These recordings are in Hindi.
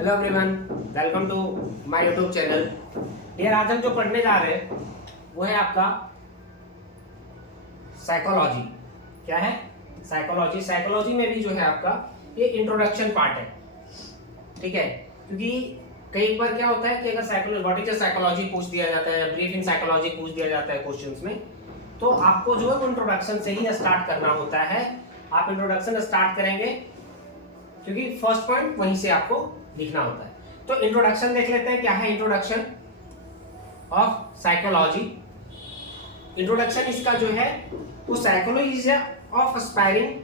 Hello everyone, welcome to my YouTube channel. Dear, आज हम जो पढ़ने जा रहे हैं वो है आपका साइकोलॉजी। क्या है? साइकोलॉजी। साइकोलॉजी में भी जो है आपका ये इंट्रोडक्शन पार्ट है, ठीक है। क्योंकि कई बार क्या होता है कि अगर साइकोलॉजी, व्हाट इज साइकोलॉजी पूछ दिया जाता है, ब्रीफ इन साइकोलॉजी पूछ दिया जाता है क्वेश्चंस में, तो आपको जो है वो इंट्रोडक्शन से ही स्टार्ट करना होता है। आप इंट्रोडक्शन स्टार्ट करेंगे क्योंकि फर्स्ट पॉइंट वहीं से आपको लिखना होता है। तो इंट्रोडक्शन देख लेते हैं, क्या है इंट्रोडक्शन ऑफ साइकोलॉजी। इंट्रोडक्शन इसका जो है वो psychology is of aspiring,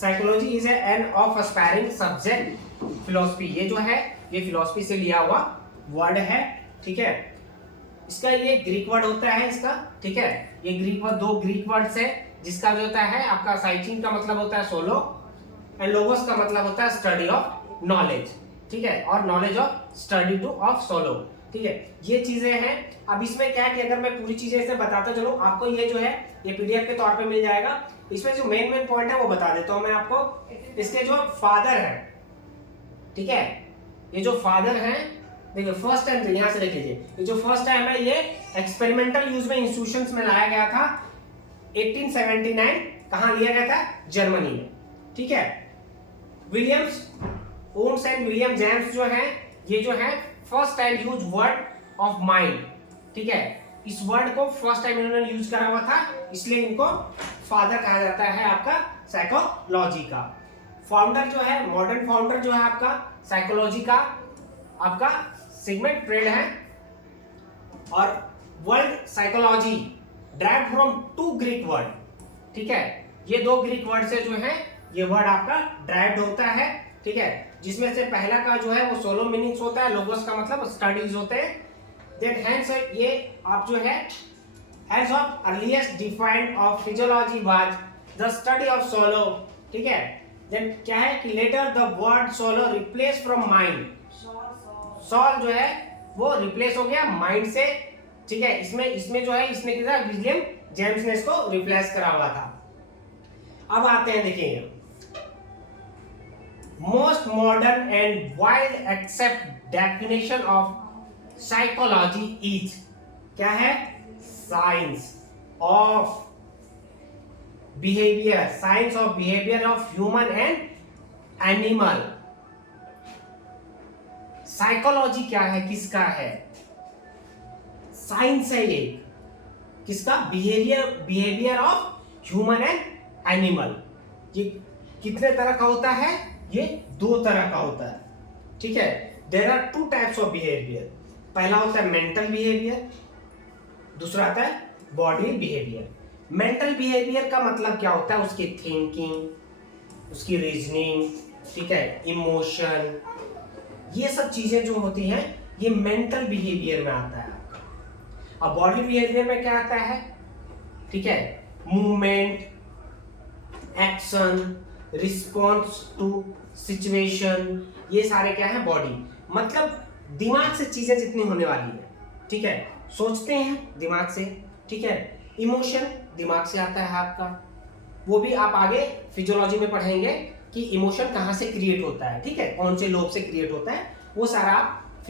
psychology is an of aspiring subject philosophy. ये जो है ये फिलोसफी से लिया हुआ वर्ड है, ठीक है। इसका ये ग्रीक वर्ड होता है इसका, ठीक है। ये ग्रीक वर्ड, दो ग्रीक वर्ड्स है, जिसका जो होता है आपका साइकिंग का मतलब होता है सोलो एंड लोगोस का मतलब होता है स्टडी ऑफ नॉलेज, ठीक है। और knowledge of study two of soul, ठीक है। ये चीजें हैं। अब इसमें क्या है कि अगर मैं पूरी चीजें इसे बताता चलूं, आपको ये जो है ये पीडीएफ के तौर पे मिल जाएगा। इसमें जो मेन पॉइंट है वो बता देता हूं मैं आपको। इसके जो फादर है, ठीक है, ये जो फादर है, देखिए फर्स्ट टाइम यहां से देख लीजिए, ये जो फर्स्ट टाइम है ये एक्सपेरिमेंटल यूज में इंस्टीट्यूशंस में लाया गया था 1879। कहां लिया गया था? जर्मनी में, ठीक है। विलियम्स ओन्स एंड विलियम जेम्स जो है, ये जो है first time use word of mind, ठीक है। इस वर्ड को फर्स्ट टाइम इन्होंने यूज करा हुआ था, इसलिए इनको फादर कहा जाता है आपका साइकोलॉजी का। फाउंडर जो है, मॉडर्न फाउंडर जो है आपका साइकोलॉजी का, आपका सिगमंड फ्रॉइड है। और word psychology derived from two Greek word, ठीक है। ये दो ग्रीक वर्ड से जो है ये वर्ड आपका ड्राइव्ड होता है, ठीक है। जिसमें से पहला का जो है वो सोलो मीनिंग्स होता है, लोगोस का मतलब स्टडीज होते हैं। देन हेंस ये आप जो है as of earliest defined of physiology was the study of soul, ठीक है। देन क्या है कि later the word soul replace from mind, soul जो है वो रिप्लेस हो गया माइंड से, ठीक है। इसमें जो है इसने किया विलियम जेम्स ने इसको रिप्लेस करा हुआ था। अब आते हैं, देखिए most modern and wide accept definition of psychology is, क्या है? Science of behaviour, science of behaviour of human and animal. Psychology क्या है, किसका है? साइंस है ये, किसका? Behaviour of human and animal. ये कितने तरह का होता है? ये दो तरह का होता है, ठीक है। There are two types of behaviour. पहला होता है मेंटल बिहेवियर, दूसरा आता है बॉडी बिहेवियर। मेंटल बिहेवियर का मतलब क्या होता है? उसकी थिंकिंग, उसकी रीजनिंग, ठीक है, इमोशन, ये सब चीजें जो होती हैं ये मेंटल बिहेवियर में आता है आपका। अब बॉडी बिहेवियर में क्या आता है? ठीक है, movement, action, response to situation, ये सारे क्या है? बॉडी। मतलब दिमाग से चीजें जितनी होने वाली है, ठीक है। सोचते हैं दिमाग से, ठीक है। इमोशन दिमाग से आता है आपका, वो भी आप आगे फिजियोलॉजी में पढ़ेंगे कि इमोशन कहां से क्रिएट होता है, ठीक है, कौन से लोब से क्रिएट होता है, वो सारा आप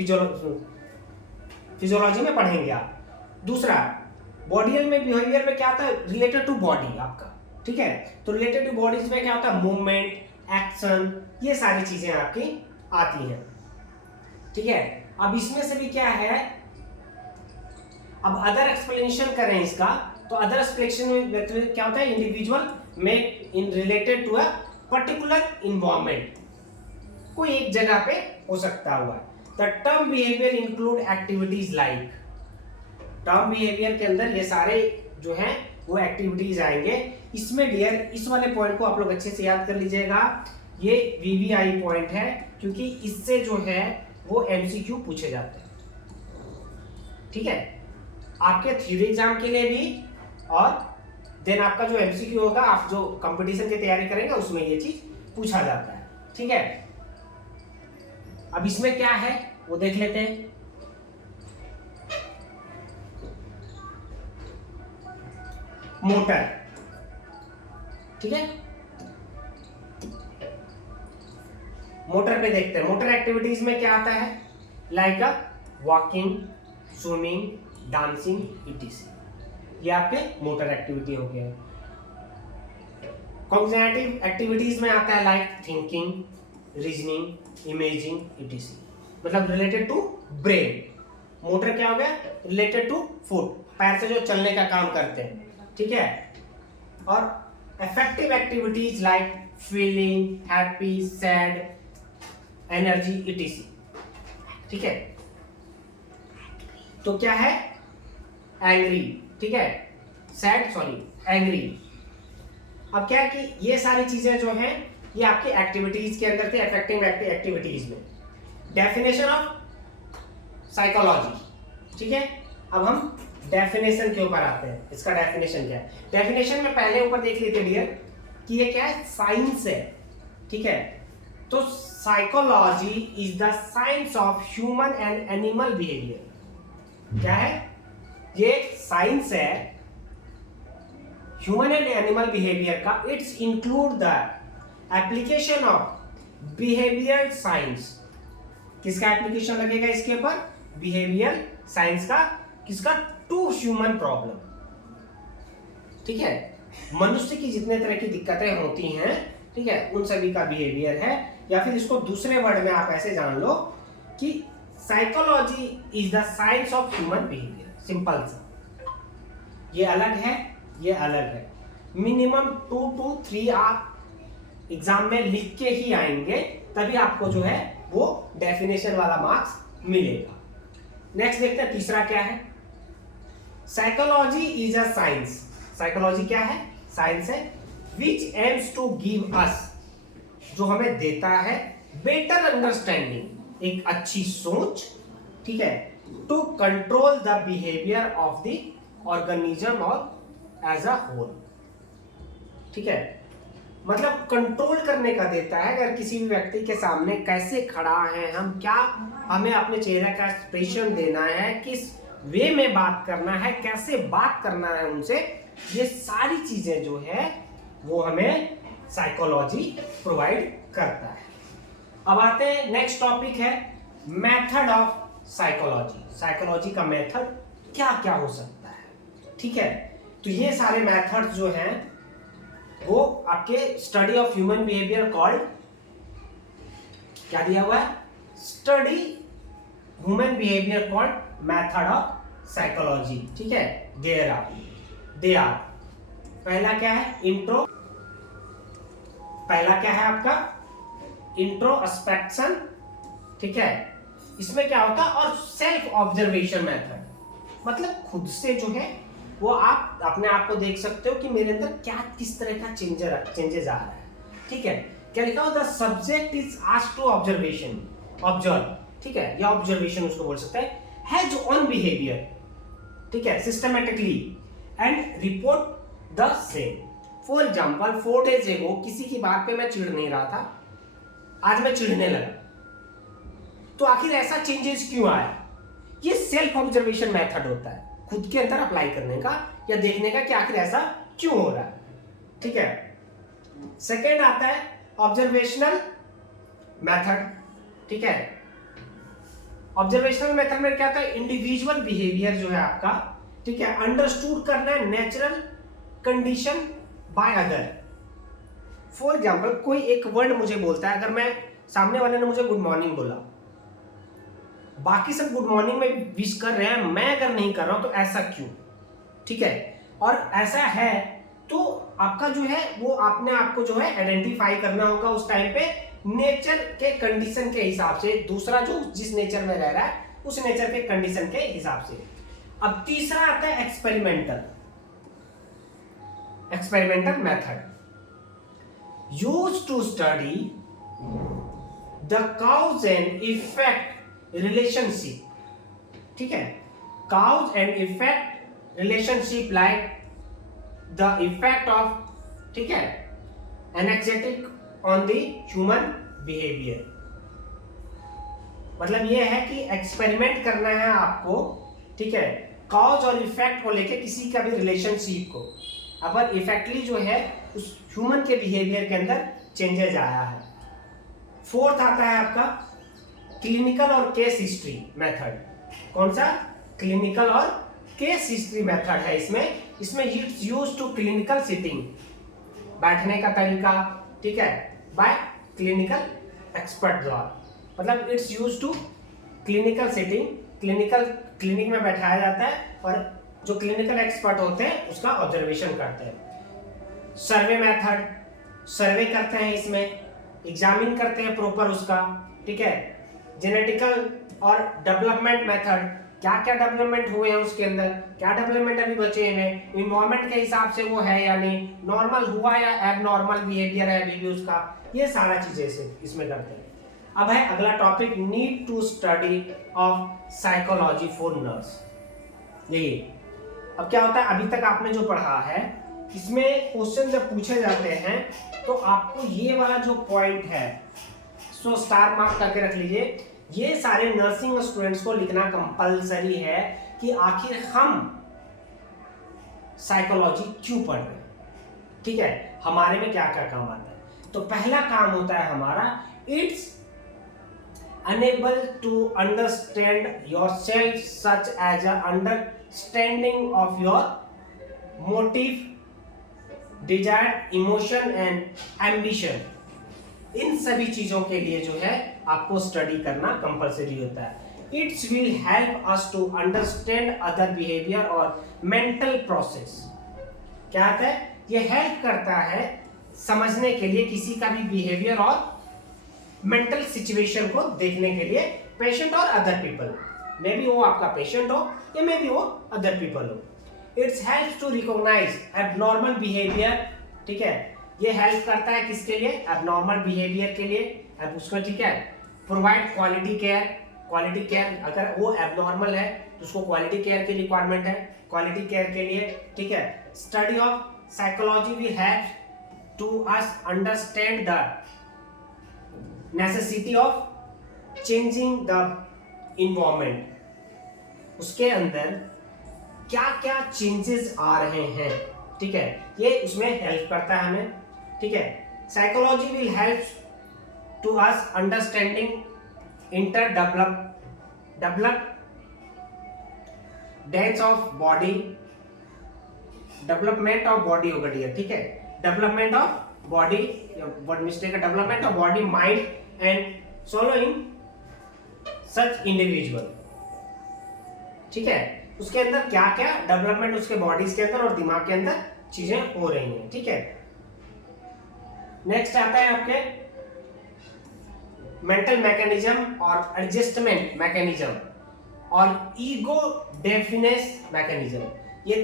फिजियोलॉजी में पढ़ेंगे आप। दूसरा बॉडी में बिहेवियर में क्या आता है? रिलेटेड टू बॉडी आपका, ठीक है। तो रिलेटेड टू बॉडीज में क्या होता है? मूवमेंट, एक्शन, ये सारी चीजें आपकी आती हैं, ठीक है। अब इसमें से भी क्या है, अब अदर एक्सप्लेनेशन करें इसका, तो अदर एक्सप्लेनेशन में क्या होता है? इंडिविजुअल में in related to a particular environment, कोई एक जगह पे हो सकता हुआ। The term behaviour include activities like, term behaviour के अंदर ये सारे जो हैं वो एक्टिविटीज आएंगे। इसमें डियर इस वाले पॉइंट को आप लोग अच्छे से याद कर लीजिएगा, ये वीवीआई पॉइंट है, क्योंकि इससे जो है वो एमसीक्यू पूछे जाते हैं, ठीक है, आपके थ्योरी एग्जाम के लिए भी। और देन आपका जो एमसीक्यू होगा, आप जो कंपटीशन की तैयारी करेंगे उसमें ये चीज पूछा जाता है, ठीक है। अब इसमें क्या है वो देख लेते हैं। मोटर, ठीक है, मोटर पे देखते हैं, मोटर एक्टिविटीज में क्या आता है, like a walking, swimming, dancing, etc., ये आपके मोटर एक्टिविटी हो गए। कॉग्निटिव एक्टिविटीज में आता है like thinking, reasoning, imaging, etc., मतलब रिलेटेड टू ब्रेन। मोटर क्या हो गया, रिलेटेड टू फुट, पैर से जो चलने का काम करते हैं, ठीक है। और affective activities like feeling, happy, sad, energy, etc., ठीक है। तो क्या है, एंग्री, ठीक है, सैड, सॉरी, एंग्री। अब क्या है कि ये सारी चीजें जो हैं ये आपकी एक्टिविटीज के अंदर थे, अफेक्टिंग एक्टिविटीज में। डेफिनेशन ऑफ साइकोलॉजी, ठीक है। अब हम डेफिनेशन के ऊपर आते हैं, इसका डेफिनेशन क्या है। डेफिनेशन में पहले ऊपर देख लेते डियर कि ये क्या है, साइंस है, ठीक है। तो psychology is the science of human and animal behaviour. क्या है, ये साइंस है ह्यूमन एंड एनिमल बिहेवियर का। It's include the application of behaviour science. किसका एप्लीकेशन लगेगा इसके ऊपर, बिहेवियर साइंस का। किसका, टू ह्यूमन प्रॉब्लम, ठीक है। मनुष्य की जितने तरह की दिक्कतें होती हैं, ठीक है, उन सभी का बिहेवियर है। या फिर इसको दूसरे वर्ड में आप ऐसे जान लो कि psychology is the science of human behaviour, simple सा। ये अलग है, ये अलग है। मिनिमम 2 to 3 आप एग्जाम में लिख के ही आएंगे, तभी आपको जो है वो डेफिनेशन वाला मार्क्स मिलेगा। नेक्स्ट देखते हैं तीसरा क्या है। Psychology is a science. Psychology क्या है, साइंस है। Which aims to give us, जो हमें देता है बेटर अंडरस्टैंडिंग, एक अच्छी सोच, ठीक है, to control the behaviour of the organism और एज अ होल, ठीक है। मतलब कंट्रोल करने का देता है, अगर किसी भी व्यक्ति के सामने कैसे खड़ा है हम, क्या हमें अपने चेहरे का एक्सप्रेशन देना है, किस वे में बात करना है, कैसे बात करना है उनसे, ये सारी चीजें जो है वो हमें साइकोलॉजी प्रोवाइड करता है। अब आते हैं नेक्स्ट टॉपिक है मेथड ऑफ साइकोलॉजी। साइकोलॉजी का मेथड क्या क्या हो सकता है, ठीक है। तो ये सारे मेथड जो हैं वो आपके study of human behaviour called, क्या दिया हुआ है, study human behaviour called method of psychology, ठीक है। दे आर पहला क्या है, इंट्रो, पहला क्या है आपका इंट्रोस्पेक्शन, ठीक है। इसमें क्या होता है, और सेल्फ ऑब्जर्वेशन मेथड, मतलब खुद से जो है वो आप अपने आप को देख सकते हो कि मेरे अंदर क्या किस तरह का चेंजेस आ रहा है, ठीक है। क्या लिखा हो, the subject is asked to observe, ठीक है, या ऑब्जर्वेशन उसको बोल सकते हैं, हैज ऑन बिहेवियर, ठीक है, systematically and report the same. For example 4 days ago किसी की बात पे मैं चिढ़ नहीं रहा था, आज मैं चिढ़ने लगा, तो आखिर ऐसा चेंजेस क्यों आया। ये सेल्फ ऑब्जर्वेशन मेथड होता है, खुद के अंदर अप्लाई करने का या देखने का कि आखिर ऐसा क्यों हो रहा है, ठीक है। सेकेंड आता है ऑब्जर्वेशनल मेथड, ठीक है। ऑब्जर्वेशनल मेथड में क्या होता है, इंडिविजुअल बिहेवियर जो है आपका, ठीक है, अंडरस्टूड करना है natural condition by other. For example कोई एक वर्ड मुझे बोलता है, अगर मैं सामने वाले ने मुझे गुड मॉर्निंग बोला, बाकी सब गुड मॉर्निंग में विश कर रहे हैं, मैं अगर नहीं कर रहा हूं तो ऐसा क्यों, ठीक है। और ऐसा है तो आपका जो है वो अपने आप को जो है आइडेंटिफाई करना होगा उस टाइम पे नेचर के कंडीशन के हिसाब से, दूसरा जो जिस नेचर में रह रहा है उस नेचर के कंडीशन के हिसाब से। अब तीसरा आता है experimental method, used to study the cause and effect relationship, ठीक है, cause and effect relationship like the effect of, ठीक है, एनेक्जेटिक ऑन द ह्यूमन बिहेवियर। मतलब ये है कि एक्सपेरिमेंट करना है आपको, ठीक है, कॉज और इफेक्ट को लेके किसी का भी रिलेशनशिप को, अगर इफेक्टली जो है उस ह्यूमन के बिहेवियर के अंदर चेंजेस आया है। फोर्थ आता है आपका क्लिनिकल और केस हिस्ट्री मेथड। कौन सा? क्लिनिकल और केस हिस्ट्री मेथड है इसमें it's use to clinical sitting, बैठने का तरीका, ठीक है, बाय क्लिनिकल एक्सपर्ट द्वारा, मतलब it's use to clinical sitting, clinic में बैठाया जाता है और जो क्लिनिकल एक्सपर्ट होते हैं उसका ऑब्जर्वेशन करते हैं। सर्वे मेथड, सर्वे करते हैं इसमें, एग्जामिन करते हैं प्रॉपर उसका, ठीक है। जेनेटिकल और डेवलपमेंट मेथड, क्या क्या डेवलपमेंट हुए हैं उसके अंदर, क्या डेवलपमेंट अभी बचे हैं, इन्वायरमेंट के हिसाब से वो है या नहीं, नॉर्मल हुआ या एबनॉर्मल बिहेवियर है अभी भी उसका, ये सारा चीजें इसमें करते हैं। अब है अगला topic, need to study of psychology for nurse. यही अब क्या होता है, अभी तक आपने जो पढ़ा है इसमें क्वेश्चन जब पूछे जाते हैं तो आपको ये वाला जो पॉइंट है सो स्टार मार्क करके रख लीजिए, ये सारे नर्सिंग स्टूडेंट्स को लिखना कंपलसरी है कि आखिर हम साइकोलॉजी क्यों पढ़ रहे हैं, ठीक है, हमारे में क्या क्या काम आता है। तो पहला काम होता है हमारा, it's unable to understand yourself such as a understanding of your motive, desire, emotion and ambition। इन सभी चीजों के लिए जो है आपको स्टडी करना कंपलसरी होता है। It's will help us to understand other behaviour और मेंटल प्रोसेस। क्या आता है, ये हेल्प करता है समझने के लिए किसी का भी बिहेवियर और मेंटल सिचुएशन को देखने के लिए, पेशेंट और अदर पीपल, मे बी वो आपका पेशेंट हो या मे बी वो अदर पीपल हो। It's help to recognise abnormal behaviour, ठीक है, ये हेल्प करता है किसके लिए, एबनॉर्मल बिहेवियर के लिए, अब उसको, ठीक है, प्रोवाइड क्वालिटी केयर, अगर वो एबनॉर्मल है तो उसको क्वालिटी केयर की रिक्वायरमेंट है, क्वालिटी केयर के लिए, ठीक है। Study of psychology will help to us understand the necessity of changing the environment, उसके अंदर क्या क्या चेंजेस आ रहे हैं, ठीक है, ये उसमें हेल्प करता है हमें, ठीक है। Psychology will help to us understanding इंटर डेंस of body, development of body होगा डियर, ठीक है, development of body, word mistake है, development of body, mind and soul in such individual, ठीक है। उसके अंदर क्या क्या डेवलपमेंट उसके बॉडीज के अंदर और दिमाग के अंदर चीजें हो रही हैं, ठीक है। नेक्स्ट आता है आपके मेंटल मैकेनिज्म और एडजस्टमेंट मैकेनिज्म और ईगो डेफिनेस मैकेनिज्म। ये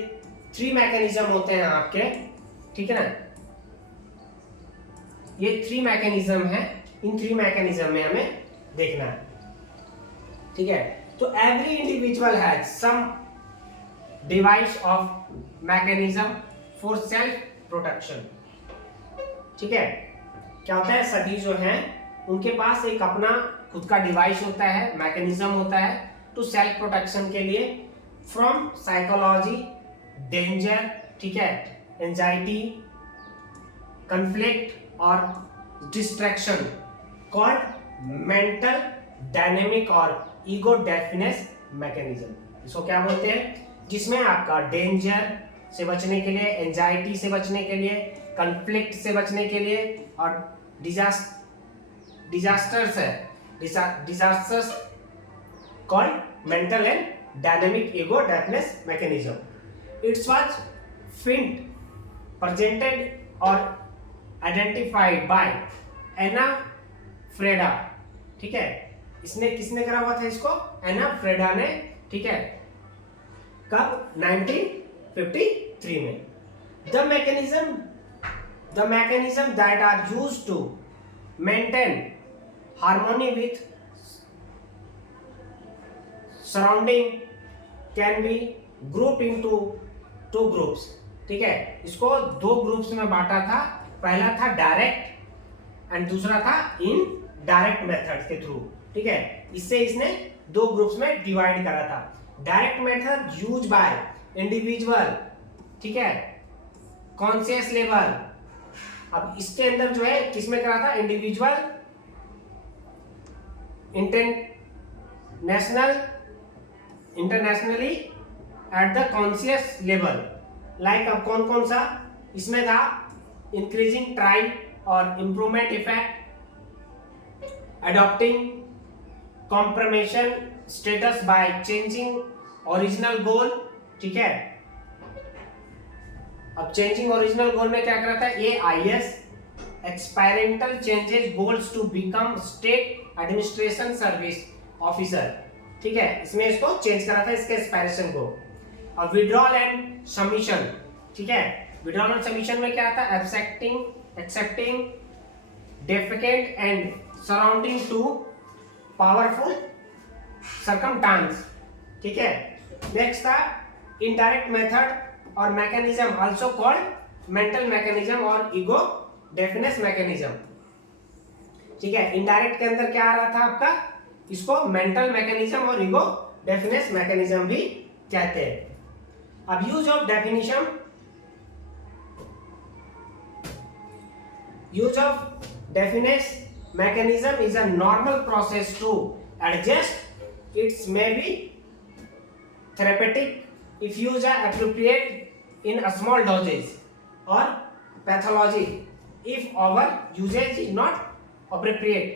3 मैकेनिज्म होते हैं आपके, ठीक है ना, ये 3 मैकेनिज्म है, इन 3 मैकेनिज्म में हमें देखना है, ठीक है। तो every individual has some device of mechanism for self protection, ठीक है। क्या होता है, सभी जो हैं उनके पास एक अपना खुद का डिवाइस होता है, मैकेनिज्म होता है टू सेल्फ प्रोटेक्शन के लिए फ्रॉम साइकोलॉजी, डेंजर, ठीक है, एंजाइटी, कंफ्लिक्ट और डिस्ट्रैक्शन, कॉल्ड मेंटल डायनेमिक और ईगो डेफिनेस मैकेनिज्म। इसको क्या बोलते हैं, जिसमें आपका डेंजर से बचने के लिए, एंजाइटी से बचने के लिए, कंफ्लिक्ट से बचने के लिए और डिजास्टर्स है, disasters called mental and dynamic ego defence mechanism. It's was first presented और आइडेंटिफाइड बाय एना फ्रेडा, ठीक है। इसने किसने करा हुआ था इसको, एना फ्रेडा ने, ठीक है, कब, 1953 में। the mechanism that are used to maintain harmony with surrounding can be grouped into 2 groups, ठीक है। इसको 2 ग्रुप्स में बांटा था, पहला था डायरेक्ट एंड दूसरा था इन डायरेक्ट मेथड के थ्रू, ठीक है। इससे इसने 2 ग्रुप्स में डिवाइड करा था। Direct method use by individual, ठीक है, कॉन्शियस लेवल। अब इसके अंदर जो है किसमें करा था, individual internationally at the conscious level. Like अब कौन कौन सा इसमें था, इंक्रीजिंग ट्राई और improvement effect, adopting compromise status by changing original goal. ठीक है, अब चेंजिंग ओरिजिनल गोल में क्या करा था, AIS experimental changes goals to become state administration service officer. ठीक है, इसमें इसको चेंज करा था, इसके एस्पायरेशन को। और विड्रॉल एंड सबमिशन। ठीक है, विड्रॉल एंड सबमिशन में क्या था, accepting deficit and surrounding to powerful circumstance. ठीक है, नेक्स्ट था इनडायरेक्ट मेथड और mechanism also called mental mechanism और ईगो डेफिनेस मैकेनिज्म। ठीक है, इनडायरेक्ट के अंदर क्या आ रहा था आपका, इसको मेंटल मैकेनिज्म और ईगो डेफिनेस मैकेनिज्म भी कहते हैं। अब use of defence mechanism is a normal process to adjust. It may be therapeutic if used appropriate in a small doses, or pathologic if our usage is not appropriate.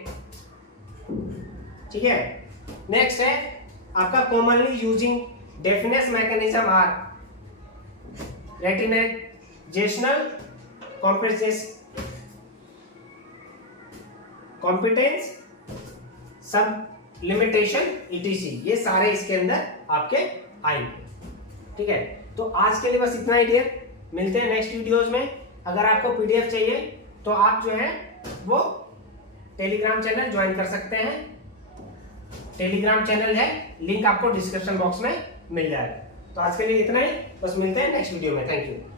ठीक है, नेक्स्ट है आपका commonly using deafness mechanism are retinational competence सब लिमिटेशन etc, ये सारे इसके अंदर आपके आएंगे। ठीक है, तो आज के लिए बस इतना ही डियर, मिलते हैं नेक्स्ट वीडियोस में। अगर आपको PDF चाहिए तो आप जो है वो टेलीग्राम चैनल ज्वाइन कर सकते हैं। टेलीग्राम चैनल है, लिंक आपको डिस्क्रिप्शन बॉक्स में मिल जाएगा। तो आज के लिए इतना ही, बस मिलते हैं नेक्स्ट वीडियो में। Thank you.